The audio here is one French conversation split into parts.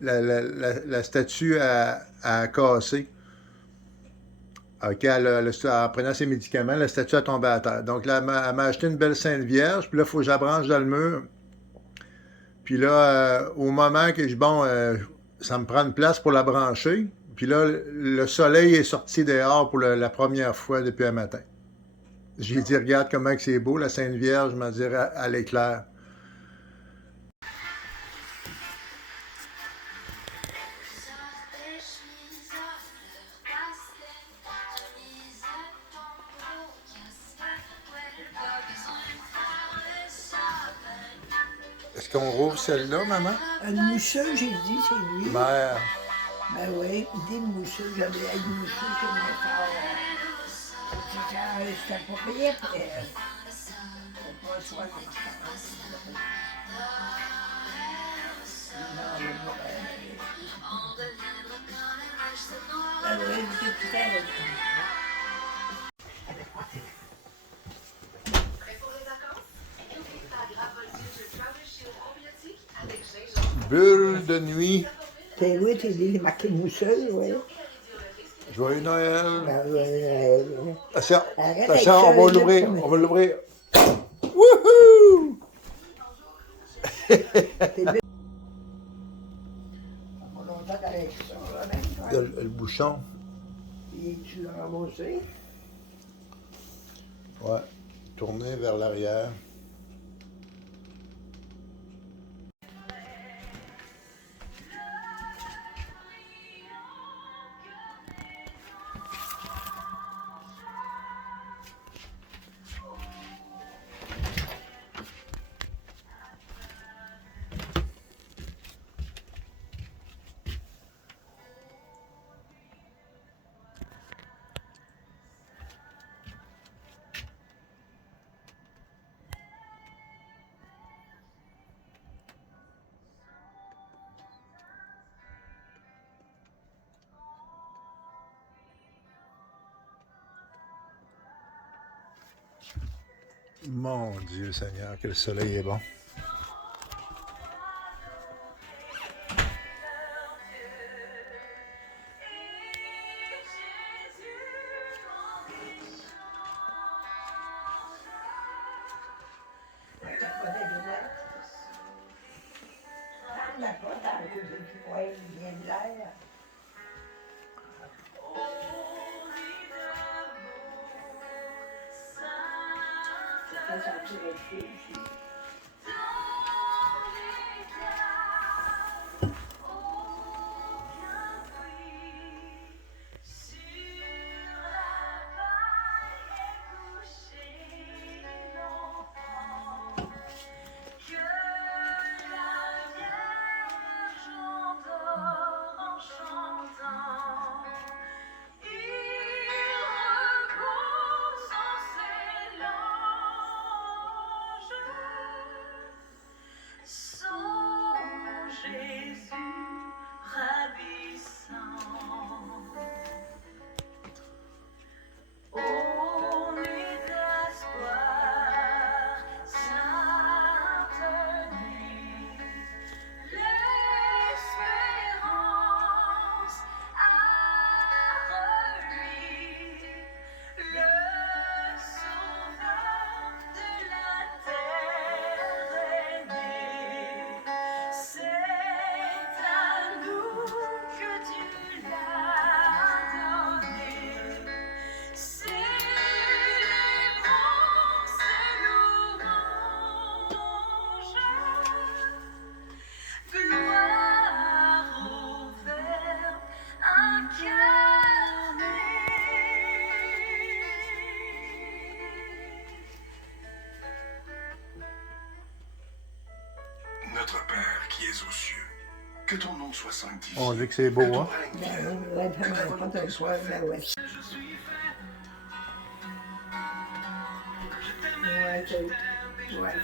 la statue a cassé. OK, en prenant ses médicaments, la statue a tombé à terre. Donc là, elle m'a acheté une belle Sainte Vierge, puis là, il faut que je la branche dans le mur. Puis là, au moment que bon, ça me prend une place pour la brancher. Puis là, le soleil est sorti dehors pour la première fois depuis un matin. J'ai dit, regarde comment c'est beau, la Sainte Vierge, je m'en dirais à l'éclair. Est-ce qu'on rouvre celle-là, maman? Une mousseuse, j'ai dit, c'est lui. Mère. Ben oui, il dit une mousseuse, j'avais une mousseuse, c'est bien fort. C'était pas pire, c'était pas soit comme ça. Non, mais bon, ben oui, tout à l'heure. Bulle de nuit. C'est oui, tu dis, marqué mousseuse, oui. Joyeux Noël. Ben, Attention, arrête attention, avec ça, on va là, l'ouvrir, comme- on va l'ouvrir. Wouhou! C'est bien. On a longtemps avec ça, là, même, toi. Le bouchon. Puis tu l'as ramassé. Ouais. Tourner vers l'arrière. Mon Dieu Seigneur, que le soleil est bon. La porte à que tu vois, il vient de l'air. Ça sentir le feu aussi. Notre Père qui es aux cieux, que ton nom soit sanctifié. On dit que c'est beau, Que ton hein? règne Ben vienne. oui, ouais, pas de soir, ben ouais. Ouais, c'est ça. Ouais.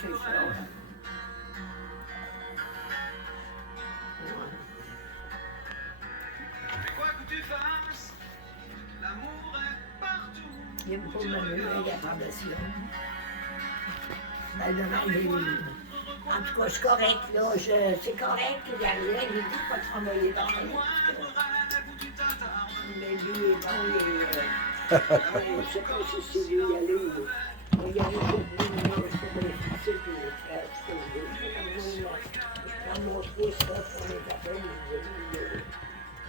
Quoi que tu fasses, l'amour est partout. Il y a beaucoup de menus, il y a pas de silence. Ben, demain, il est En tout cas, c'est correct, là. C'est correct, il arrivait, j'ai dit pas de travailler dans la vie. Mais lui, non, je sais pas si c'est lui y aller. Il y avait pour lui, mais je peux me fixer, puis faire ce que je veux. Je prends mon pouce, là, pour les appels,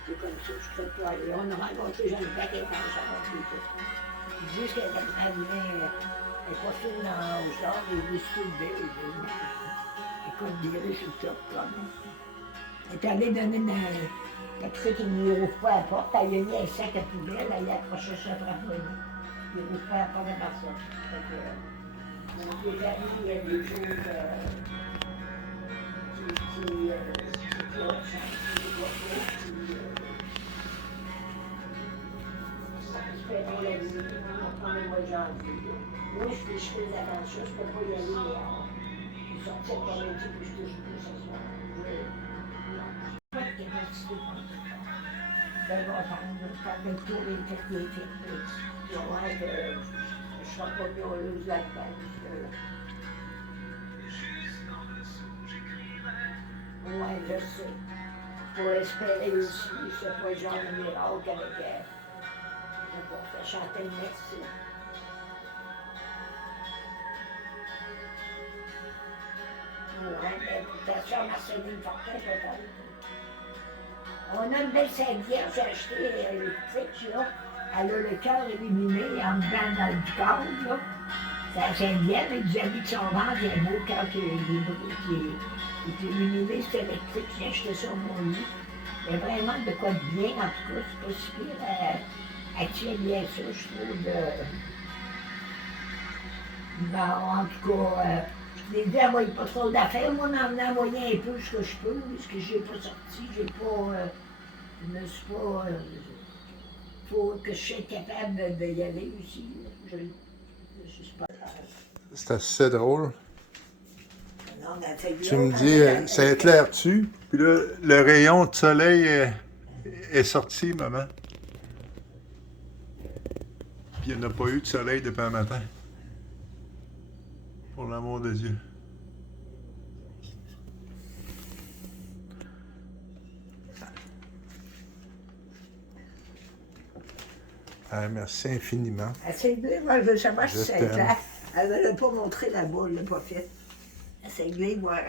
c'est comme ça, je peux pas aller. On a rencontré Jeanne Paquet quand ça va plus tôt. Ils disent qu'elle est pas sûre dans l'âge d'or, mais il est soudé. Écoute, dirige sur le top, là. Elle est allée donner la truc, il ne rouvre pas la porte. Elle a mis un sac à poubelle, elle a accroché ça après la il ne rouvre pas la porte de personne. Donc, les amis, il y a des choses qui espérons la vie, on prend le mois de janvier. Moi, je fais attention, je ne peux pas y aller. Je sortais pour le dire que je touche plus ce soir. Pas de capacité pour ça. Ben, on parle de tout les techniques. Je vois que je ne serai pas bien heureuse là-dedans. Oui, je sais. Pour espérer aussi, ce pas genre de miracle avec pour faire chanter le médecin. Oui, mais ta soeur Marceline Fortin, peut-être. On a une belle Sainte-Vierge, j'ai acheté électrique, là. Elle a le cœur illuminé en dedans dans le corps, là. C'est la Sainte-Vierge, avec du habit de son ventre, il y a un beau cœur qui est illuminé, c'est électrique, j'ai acheté ça au mon lit. Il y a vraiment de quoi de bien, en tout cas, c'est pas si pire. Elle tient bien ça, je trouve. Bon, en tout cas, je l'ai dit, elle voyait pas trop d'affaires. Moi, on en a envoyé un peu ce que je peux, parce que j'ai pas sorti, j'ai pas. Je me suis pas. Faut que je sois capable d'y aller aussi. Je suis pas grave. C'est assez drôle. Non, mais elle fait Tu bien, me dis, ça éclaire-tu? Puis là, le rayon de soleil est sorti, maman. Puis il n'y en a pas eu de soleil depuis un matin. Pour l'amour de Dieu. Ah, merci infiniment. Essaye de moi, je veux savoir si Je ça t'aime. éclaire. Elle ne l'a pas montré la boule, elle l'a pas fait. Essaye de voir.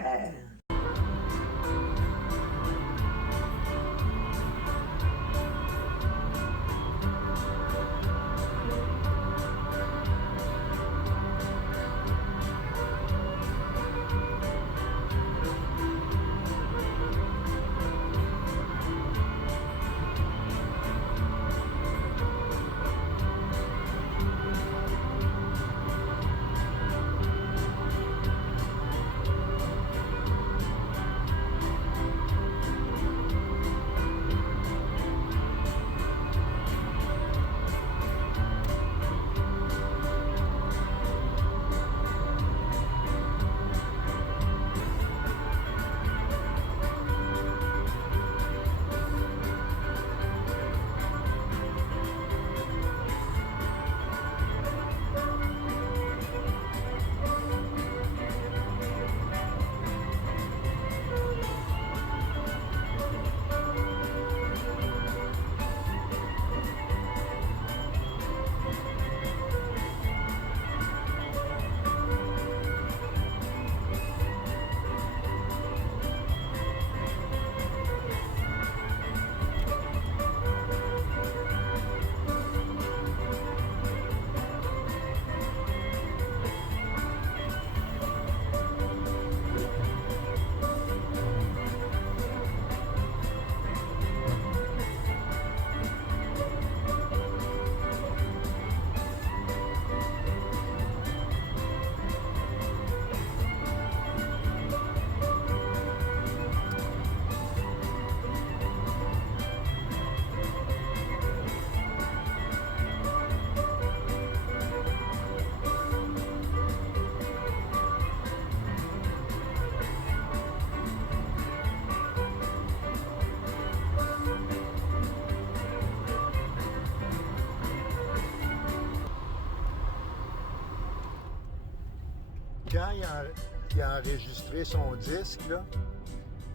Quand il y a il a enregistré son disque, là.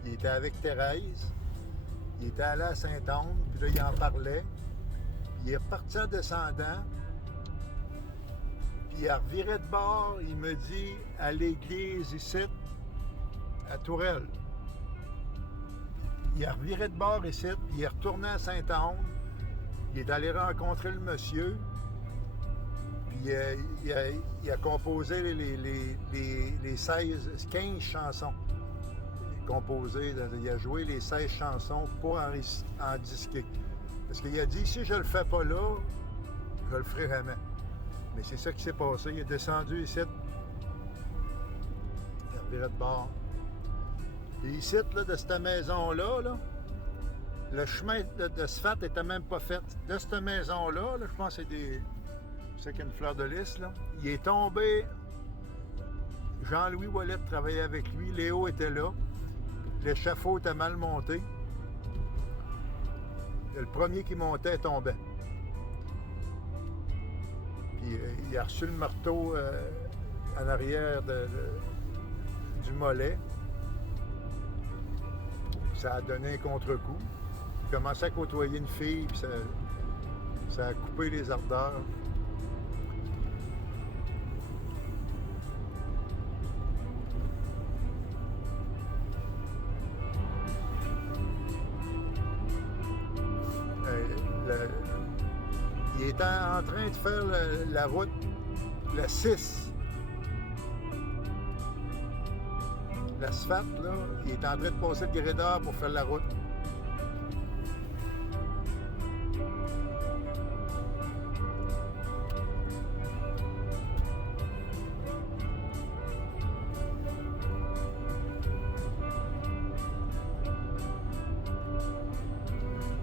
Il était avec Thérèse. Il était allé à Saint-Onge, puis là, il en parlait. Puis il est reparti en descendant. Puis il a reviré de bord, il me dit, à l'église ici, à Tourelle. Il a reviré de bord ici, puis il est retourné à Saint-Onge. Il est allé rencontrer le monsieur. Puis il a composé les 15 chansons. Il a joué les 16 chansons pour en disquer. Parce qu'il a dit, si je le fais pas là, je le ferai jamais. Mais c'est ça qui s'est passé. Il est descendu ici. Il a reviré de bord. Et ici, là, de cette maison-là, là, le chemin d'asphalte n'était même pas fait. De cette maison-là, là, je pense que c'est qu'il y a une fleur de lys, là. Il est tombé. Jean-Louis Ouellet travaillait avec lui. Léo était là. L'échafaud était mal monté. Le premier qui montait tombait. Puis il a reçu le marteau en arrière du mollet. Ça a donné un contre-coup. Il commençait à côtoyer une fille, puis ça a coupé les ardeurs. Il était en train de faire la route, la 6. L'asphalte, là, il est en train de passer le grédeur pour faire la route.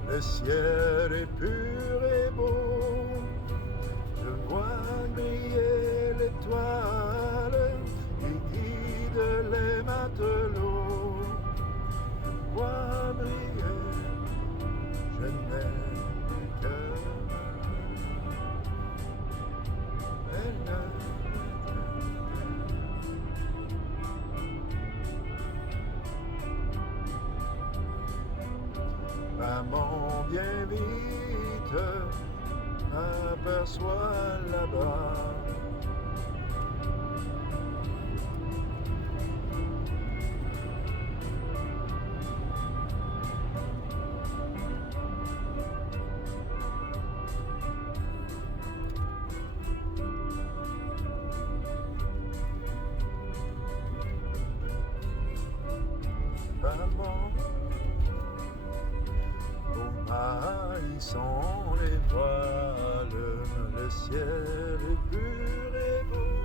Le ciel est pur et beau, je vois briller l'étoile qui guide les matelots. Je vois briller, je n'ai que cœur. Maman, bien vite, aperçois là-bas maman. Ils sont les voiles, le ciel est pur et beau.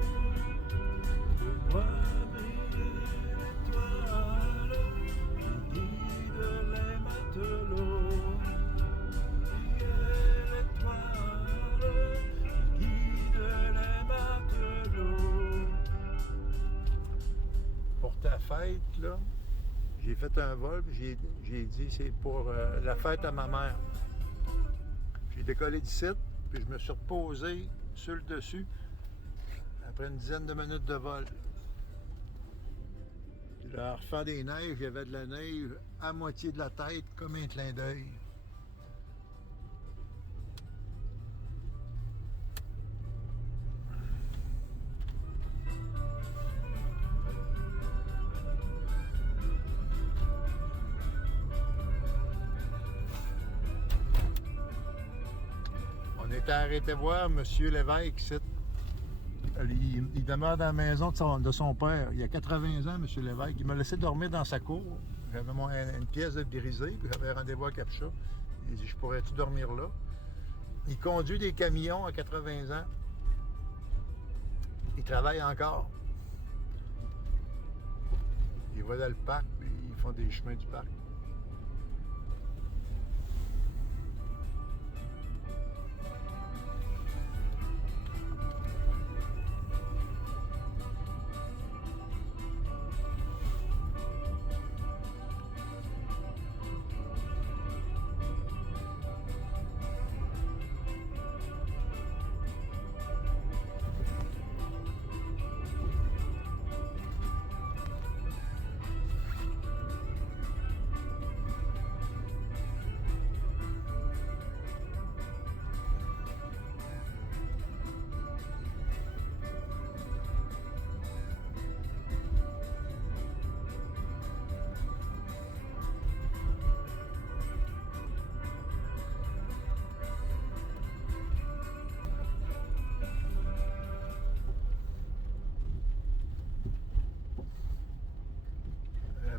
Je vois briller l'étoile qui guide les matelots. Briller l'étoile qui guide les matelots. Pour ta fête, là, j'ai fait un vol, puis j'ai dit c'est pour la fête à ma mère. J'ai décollé du site, puis je me suis reposé sur le dessus après une dizaine de minutes de vol. Puis là, en refaisant des neiges, il y avait de la neige à moitié de la tête, comme un clin d'œil. On était arrêté voir M. Lévesque ici. Il demeure dans la maison de son père. Il y a 80 ans, M. Lévesque. Il m'a laissé dormir dans sa cour. J'avais une pièce de brisée, puis j'avais rendez-vous à Capcha. Il dit, je pourrais-tu dormir là? Il conduit des camions à 80 ans. Il travaille encore. Il va dans le parc, puis ils font des chemins du parc.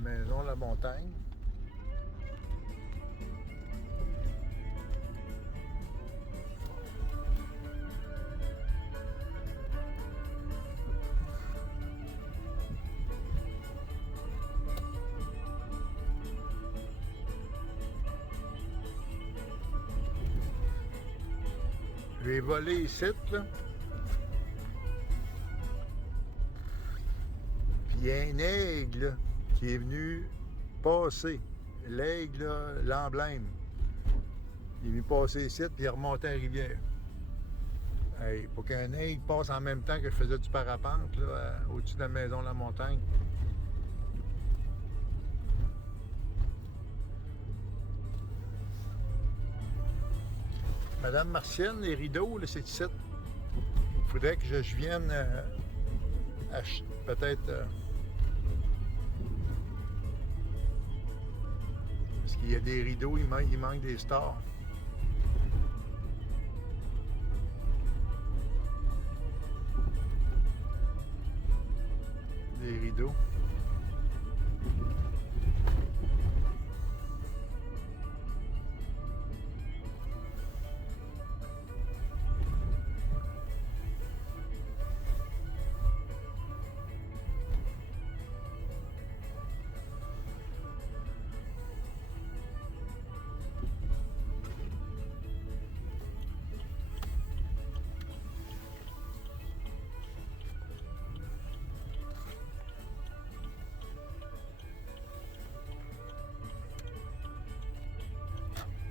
maison La Montagne. Je vais voler ici, là. Puis il y a un aigle là, qui est venu passer. L'aigle, là, l'emblème. Il est venu passer ici, puis il est remonté à la rivière. Hey, pour qu'un aigle passe en même temps que je faisais du parapente, là, au-dessus de la maison de la montagne. Madame Martienne, les rideaux, là, c'est ici. Il faudrait que je vienne peut-être... parce qu'il y a des rideaux, il manque des stars. Des rideaux.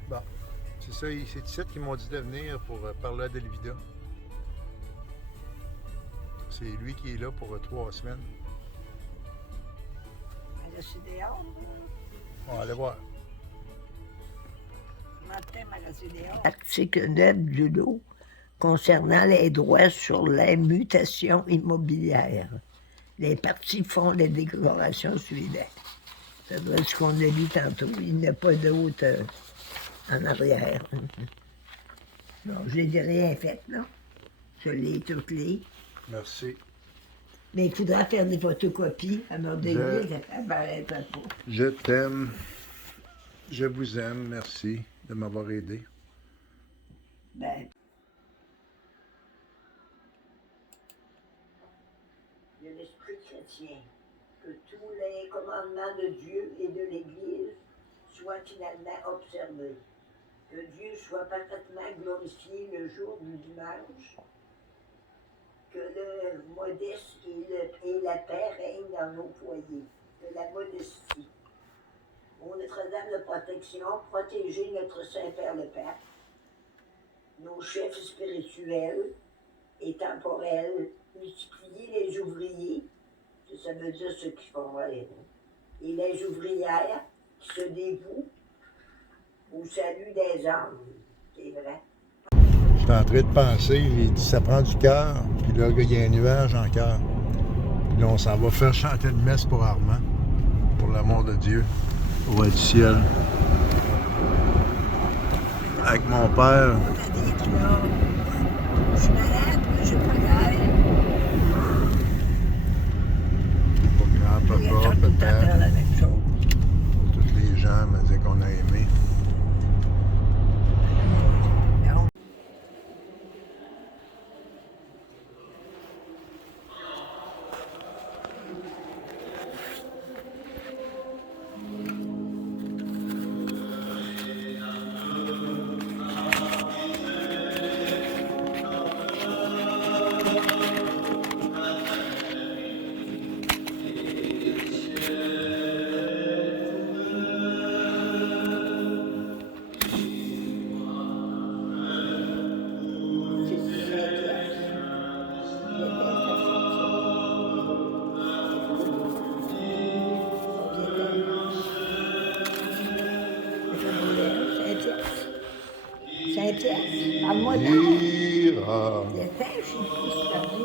Bon, c'est ça, c'est ici qu'ils m'ont dit de venir pour parler à Delvida. C'est lui qui est là pour 3 semaines. Elle est dehors. On va aller voir. Matin, elle est dehors. Article 9 du lot concernant les droits sur les mutations immobilières. Les parties font les déclarations suivantes. Ça doit être ce qu'on a lu tantôt. Il n'y a pas d'autre en arrière. Non, je n'ai rien fait, non. Je l'ai toutes les. Merci. Mais il faudra faire des photocopies à mon début, ça apparaîtra pas. Je t'aime. Je vous aime. Merci de m'avoir aidé. Ben. De l'esprit chrétien, que tous les commandements de Dieu et de l'Église soient finalement observés. Que Dieu soit parfaitement glorifié le jour du dimanche. Que le modeste et la paix règnent dans nos foyers. Que la modestie. Ô Notre-Dame de protection, protégez notre Saint-Père le Pape, nos chefs spirituels et temporels, multipliez les ouvriers, ça veut dire ceux qui font rien, et les ouvrières qui se dévouent au salut des âmes. C'est vrai. Je suis en train de penser, il dit ça prend du cœur, puis là, il y a un nuage en cœur. Puis là, on s'en va faire chanter une messe pour Armand, pour l'amour de Dieu, au roi du ciel. Avec mon père. Je suis malade, mais je travaille. Pour grand-papa, Faire papa, la même chose. pour tous les gens me disaient qu'on a aimé. Non. Saint-Pierre, parle-moi donc. Ira. Il y a tant, je suis plus perdu.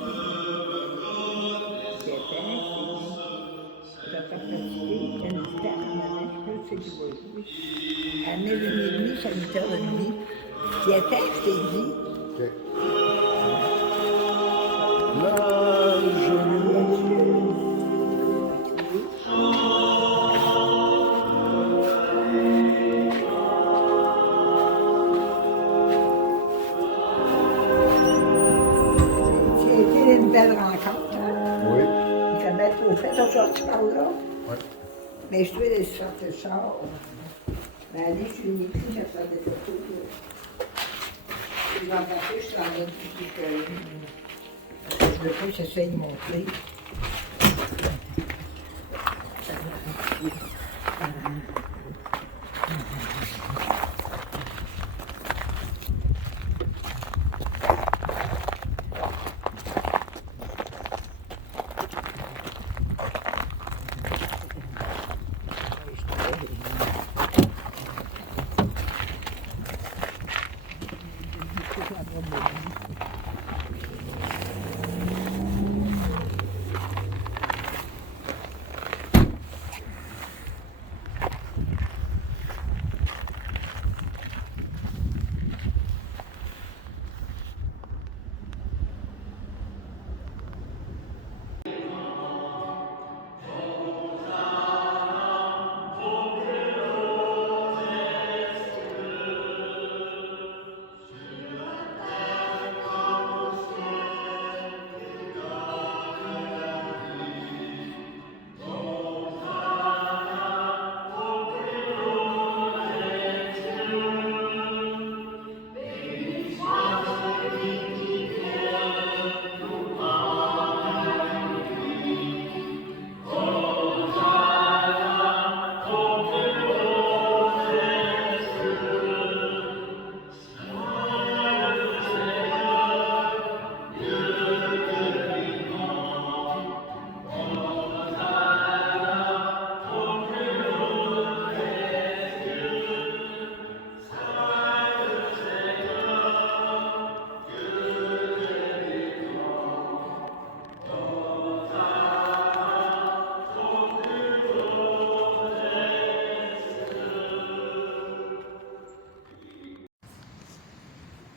Il y a tant, c'est... T'as pas pratiqué, il y a une guitare en avant, je pense que tu vas jouer. À 9h30, c'est 8h30. Il y a tant, je t'ai dit. OK. Là, je... Par là? Ouais. Mais je dois aller se faire le char. Ben, aller chez une écrit, je vais faire des photos. Je vais en passer, je suis en train de picoler. Parce que je veux pas que j'essaie de monter.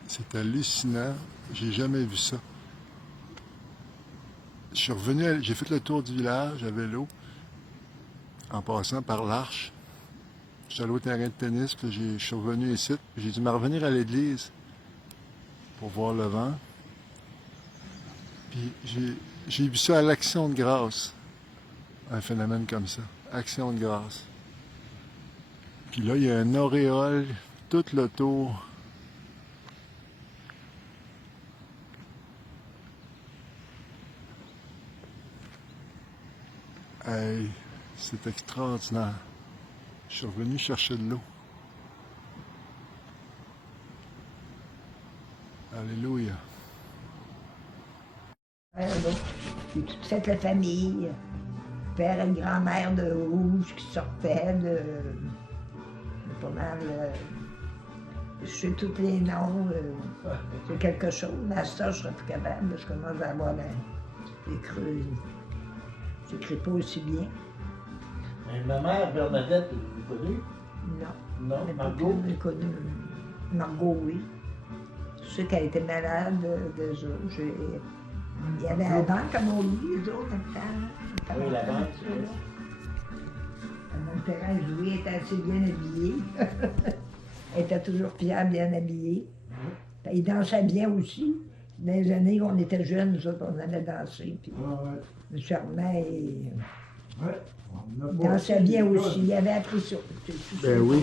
C'est hallucinant. J'ai jamais vu ça. Je suis revenu, j'ai fait le tour du village à vélo, en passant par l'Arche. Je suis allé au terrain de tennis, puis je suis revenu ici. J'ai dû me revenir à l'église pour voir le vent. Puis j'ai vu ça à l'Action de grâce. Un phénomène comme ça. Action de grâce. Puis là, il y a un auréole tout le tour. Hey, c'est extraordinaire. Je suis revenu chercher de l'eau. Alléluia. Puis toute cette famille, père et grand-mère de Rouge qui sortaient de pas mal. Je sais tous les noms, c'est quelque chose. Mais à ça, je serais plus capable. Je commence à avoir les creux. J'écris pas aussi bien. Mais ma mère, Bernadette, vous l'avez connue? Non. Non, Mais Margot? Je l'ai connue. Margot, oui. Je sais qu'elle était malade déjà. Il y avait la banque à Montlouis, les autres, dans le temps. Oui, la banque. Mon terrain joué était assez bien habillé. Elle était toujours fière, bien habillée. Il dansait bien aussi. Dans les années où on était jeunes, nous autres, on allait danser. Puis M. Armand, il dansait bien aussi. Il avait appris ça. Ben oui.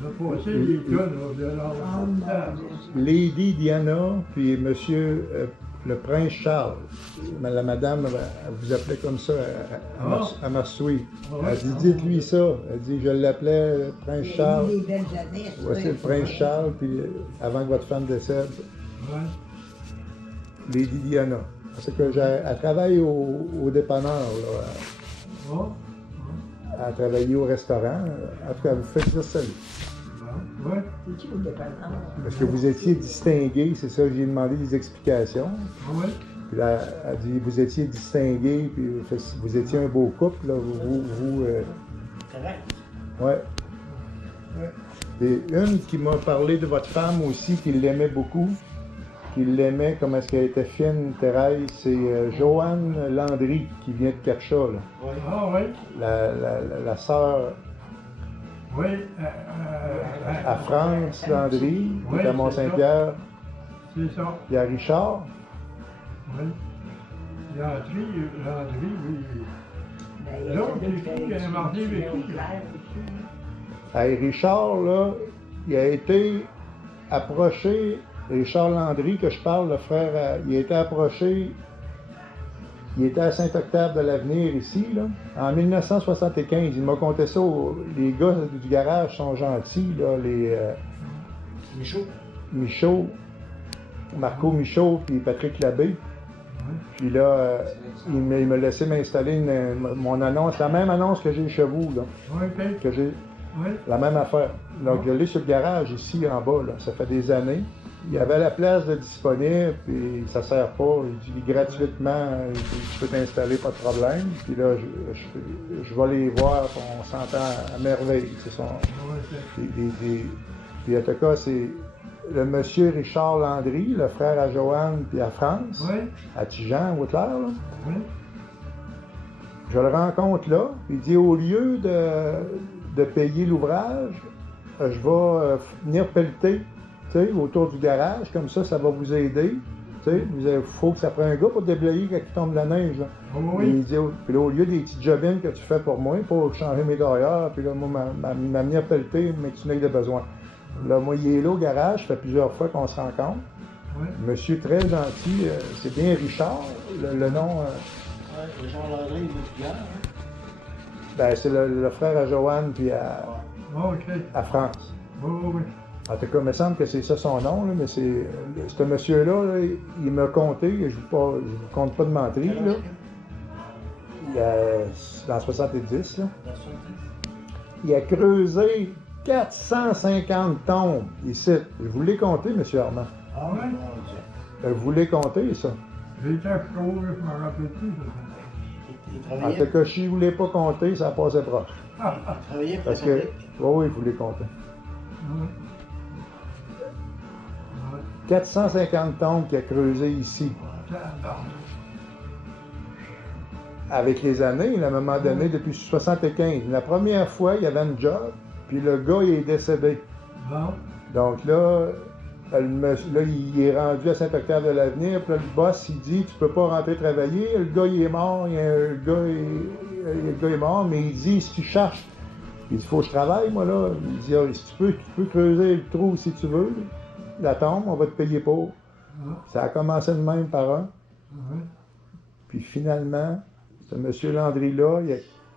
On a passé les tonnes de l'ordre. Lady Diana, puis Monsieur le Prince Charles. La madame, elle vous appelait comme ça à Marsoui. Elle dit, dites-lui ça. Elle dit, je l'appelais le Prince Charles. Les belles années. Voici le Prince Charles, puis avant que votre femme décède, Lady Diana. Parce que elle travaille au dépanneur, là. Elle travaillait au restaurant. En tout cas, vous faites dire salut. C'est qui au dépanneur? Parce que vous étiez distingué, c'est ça, j'ai demandé des explications. Puis là, elle dit, vous étiez distingué, puis vous étiez un beau couple, là, Correct. ouais. Et une qui m'a parlé de votre femme aussi, qui l'aimait beaucoup, qui l'aimait comme est-ce qu'elle était fine, Thérèse, c'est Joanne Landry, qui vient de Kercha, là. Ah oui, La sœur oui. à France Landry, qui est à Mont-Saint-Pierre, C'est ça. il y a Richard. Oui. Landry, oui. Ben, L'autre, c'est qui qui a inventé les Léon filles? Claire aussi. Hey, Richard, là, il a été approché, Richard Landry, que je parle, le frère, il a été approché, il était à Saint-Octave-de-l'Avenir ici, là, en 1975. Il m'a conté ça, les gars du garage sont gentils, là, les Michaud, Marco Michaud, puis Patrick Labbé. Puis là, il m'a laissé m'installer mon annonce, la même annonce que j'ai chez vous, là, Oui, OK. que j'ai. Oui. La même affaire. Donc, je l'ai sur le garage ici en bas, là. Ça fait des années. Il y avait la place de disponible, puis ça sert pas. Il dit gratuitement, tu peux t'installer, pas de problème. Puis là, je vais les voir, puis on s'entend à merveille. C'est son. Puis en tout cas, c'est le monsieur Richard Landry, le frère à Joanne puis à France, Oui. à Tijan, au Haute-Lair, là. Oui. Je le rencontre là. Il dit au lieu de payer l'ouvrage, je vais venir pelleter, tu sais, autour du garage, comme ça va vous aider. Tu sais, il faut que ça prenne un gars pour déblayer quand il tombe de la neige. Là. Oh, Et oui. il dit, puis là, au lieu des petites jobines que tu fais pour moi, pour changer mes derrière, puis là, moi, m'amener pelleter, mais que tu n'aies de besoin. Là, moi, il est là au garage, ça fait plusieurs fois qu'on se rencontre. Oui. Monsieur très gentil, c'est bien Richard, le nom. Ouais, Jean Landry, il veut du gars, hein? Ben, c'est le frère à Joanne puis OK. à France. Oui, oui. En tout cas, il me semble que c'est ça son nom, là, mais c'est ce monsieur-là, là, il m'a compté, je ne vous compte pas de mentir, là. Il a, dans 70, là, il a creusé 450 tombes ici. Je vous l'ai compté, M. Armand. Ah ouais? Je vous l'ai compté, ça. J'ai été à Chicago, je me rappelle plus. Il En travaillait, tout cas, si je ne vous l'ai pas compté, ça passait proche. il travaillait pour Parce la que, fabrique. oui, je vous l'ai compté. Oui. 450 tombes qu'il a creusées ici. Avec les années, à un moment donné, depuis 75. La première fois, il y avait un job, puis le gars, il est décédé. Bon. Donc là, il est rendu à Saint-Octave-de-l'Avenir, puis là, le boss, il dit, tu peux pas rentrer travailler, le gars, il est mort, le gars est mort, mais il dit, si tu cherches, il dit, faut que je travaille, moi, là. Il dit, ah, si tu peux creuser le trou si tu veux, la tombe, on va te payer pour. Ça a commencé de même par un. Oui. Puis finalement, ce monsieur Landry-là,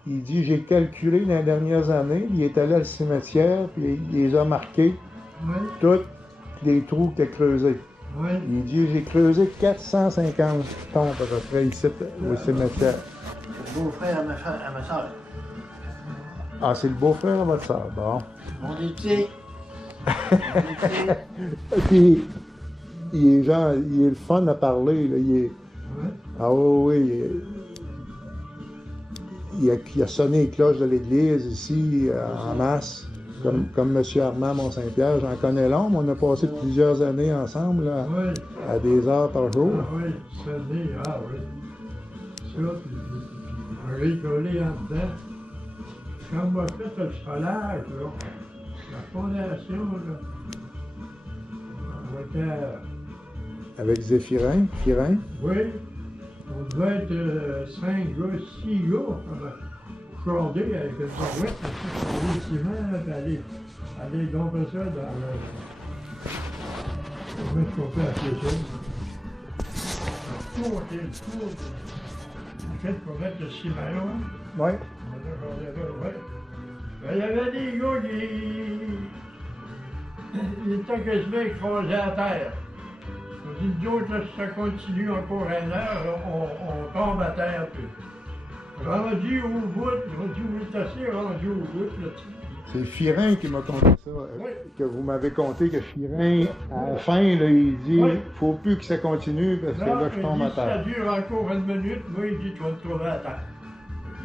il dit, j'ai calculé dans les dernières années, il est allé au cimetière, puis il les a marqués, Oui. tous les trous qu'il a creusés. Oui. Il dit, j'ai creusé 450 tombes à peu près ici, au cimetière. C'est le beau-frère à ma soeur. Ah, c'est le beau-frère à votre soeur, bon. Mon député. Puis, il est le fun à parler, là, il est... Oui. Ah oui, il a sonné les cloches de l'église ici, en masse, comme M. Armand Mont-Saint-Pierre. J'en connais l'homme, on a passé plusieurs années ensemble, là, Oui. à des heures par jour. Ah oui, sonné, ah oui. Ça, puis rigoler en dedans. Quand on m'a fait le solage, là, la fondation, là, on était, Avec Zéphirin, Firin. oui, on devait être 5 gars, 6 gars, chaudés avec une barouette, puis le ciment, là, puis aller domper ça dans le... Comment est-ce qu'on peut appeler ça? Le tour, en fait, pour mettre le ciment là, Oui. il y avait des gars qui étaient quasiment écrasés à terre. On dit, nous autres, là, si ça continue encore une heure, on tombe à terre. Puis, rendu au bout, on dit, oui, c'est assez rendu au bout. Là. C'est Firin qui m'a conté ça, Oui. que vous m'avez conté que Firin, à la fin, là, il dit, Oui. faut plus que ça continue parce que là, je tombe il à dit, ça terre. dure encore une minute, moi, il dit, tu vas te trouver à terre.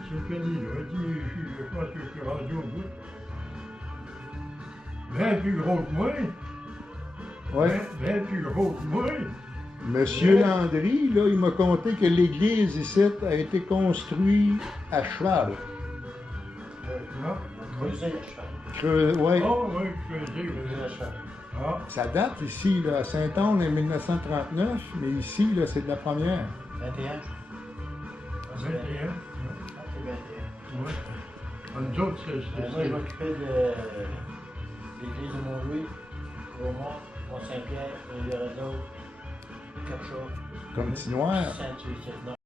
C'est fini, là. Il dit, je pense que je suis rendu au bout. Bien plus gros que moi. Oui. Bien plus gros que moi. Monsieur Landry, là, il m'a conté que l'église ici a été construite à cheval. Ah, Creusé à cheval. Ouais. oh, oui, je veux dire. Creusé à cheval. Ah, Ça date ici, là, à Saint-Onge en 1939, mais ici, là, c'est de la première. 21. Ah, c'est 21. 21. Ah, c'est 21. Nous autres, Moi, je m'occupais de l'église de Mont-Louis, Rosemont, Mont-Saint-Pierre, Rivière-des-Eaux, Capcha, Comme petit noir. Saint-Louis.